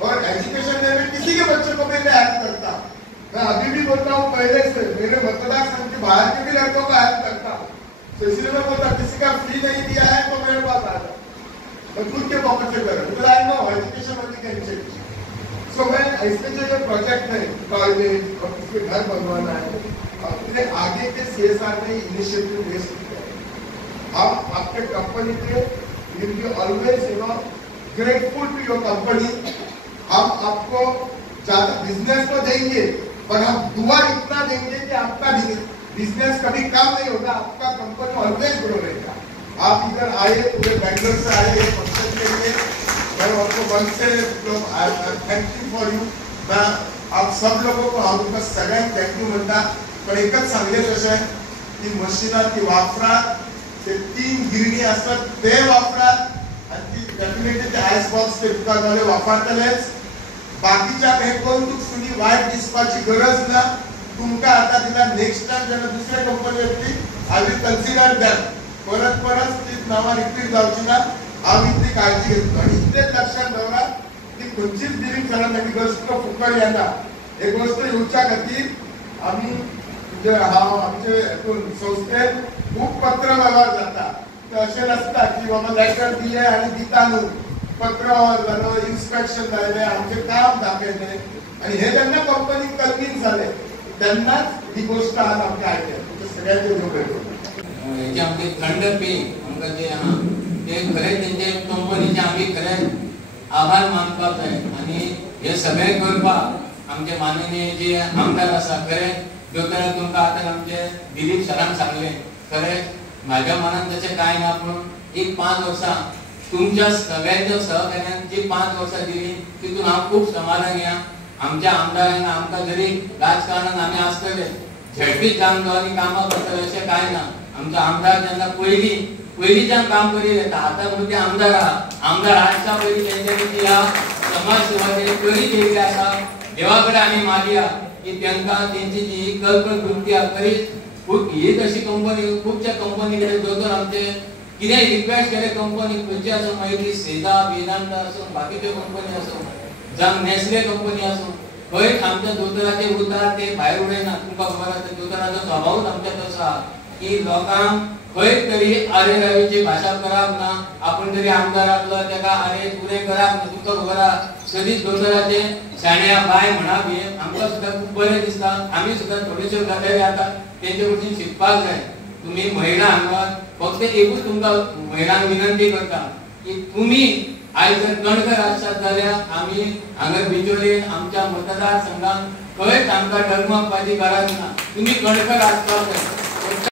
और एजुकेशन में किसी के बच्चे को भी मैं हेल्प करता हूँ। मैं अभी भी बोलता हूँ, पहले से मेरे मतदार संघ के बाहर के भी लड़कों का हेल्प करता हूँ। तो इसलिए मैं बोलता, किसी का फी नहीं दिया है तो मेरे पास आ जाओ, मैं खुद के पॉकेट से करूँ, because I know education only can change. So मैं इसमें जो प्रोजेक्ट है कॉलेज और इसमें घर बनवाना है, अपने आगे के CSR में इनिशिएटिव ले सकते हैं। हम आपके कंपनी के will be always grateful to your company. हम आपको ज्यादा बिजनेस तो देंगे, पर हम दुआ इतना देंगे कि आपका बिजनेस कभी कम नहीं होगा, आपका कंपनी ऑलवेज ग्रो रहेगा। आप इधर आए, पूरे बैंगलोर से आए फंक्शन के लिए, मैं आपको मन से थैंक यू फॉर यू। मैं आप सब लोगों को हांव सगळ्यांक थँक्यू म्हणटा, पण एकच सांगले कशें की मशिनां ती वापरात, ते 3 गिरणी असतात ते वापरात, आणि ती डेफिनेटली ते आयस बॉक्स ते दुकानवाले वापरतलेच। बाकीच्या हे कोण सुनी वायट दिसपाची गरज ना। तुमका आता तिला नेक्स्ट टाइम जेन्ना दुसऱ्या कंपनी येतली, आय विल कन्सिडर दॅट, परत ती नावां रिपीट जावची ना, हांव इतली काळजी घेतलो। आणि इतलेच लक्षात दवरा की खंयचीच गिरणी चलत गोष्ट फुकट येना। एक गोष्ट येवच्या खातीर आमी म्हणजे हांव आमचे संस्थेन खूप पत्र व्यवहार जाता, अशें नसता की बाबा लेटर दिले आनी दिता न्हू। पत्र व्यवहार जालो, इन्स्पेक्शन जाले, आमचे काम दाखयले, आणि हे जेन्ना कंपनीक कन्विन्स जाले तेन्नाच ही गोष्ट आज आमच्या आयल्या सगळ्यांचे लोक जे आमचे थंड पे आमकां जे आहा ते खरेंच तेंचे कंपनीचे आमी खरेंच आभार मानपाक जाय। आणि हे सगळें करपाक आमचे माननीय जे आमदार आसा, खरें दोतोर तुमकां आतां आमचे दिलीप सरान सांगलें, खरें म्हाज्या मनान तशें कांय ना, पूण एक 5 वर्सां तुमच्या सगळ्यांच्या सहकार्यान जी 5 वर्सां दिली तितून हांव खूब समाधानी आहा। आमच्या आमदारान आमकां जरी राजकारणान आमी आसतले, झडपीत जावन आनी कामां करतले अशें कांय ना। आमचो आमदार जेन्ना पयलींच्यान काम करीत येता, आतां म्हणून ते आमदार आहा, आमदार आसता पयलीं तेंच्यांनी जी ह्या समाज सेवा तेणी करीत येयल्ली आसा। देवा कडेन आमी मागया की तांकां तेंची जी कल्पना वृत्ती आहा खरीच खूब ही अशी कंपनी खुबशा कंपनी कडेन दोतोर आमचे कितें रिक्वेस्ट केले कंपनी खंयची आसूं, मागीर सेजा वेदांत आसूं, बाकीच्यो कंपनी आसूं, जावं नेस्ले कंपनी आसूं, खंयच आमच्या दोतोराचे उतार ते भायर उडयना। तुमकां खबर आसा दोतोराचो स्वभावूच आमच्या तसो आहा की लोकांक खंय तरी आरे रावेची भाशा करप ना। आपूण तरी आमदार आसलो तेका आरे पुरें करप ना। तुमकां खबर आहा सदींच दोतोराचे शाण्या बाय म्हणप हे आमकां सुद्दां खूब बरें दिसता। आमी सुद्दां थोड्योश्यो गजाली आतां तेंचे कडच्यान शिकपाक जाय। तुमी महिला हांगा फक्त एकूच तुमकां महिलांक विनंती करता की तुमी आयज जर कणकर आसतात जाल्यार आमी हांगा बिचोलेन आमच्या मतदार संघान खंयच आमकां डगमगपाची गरज ना। तुमी कणकर आसपाक जाय।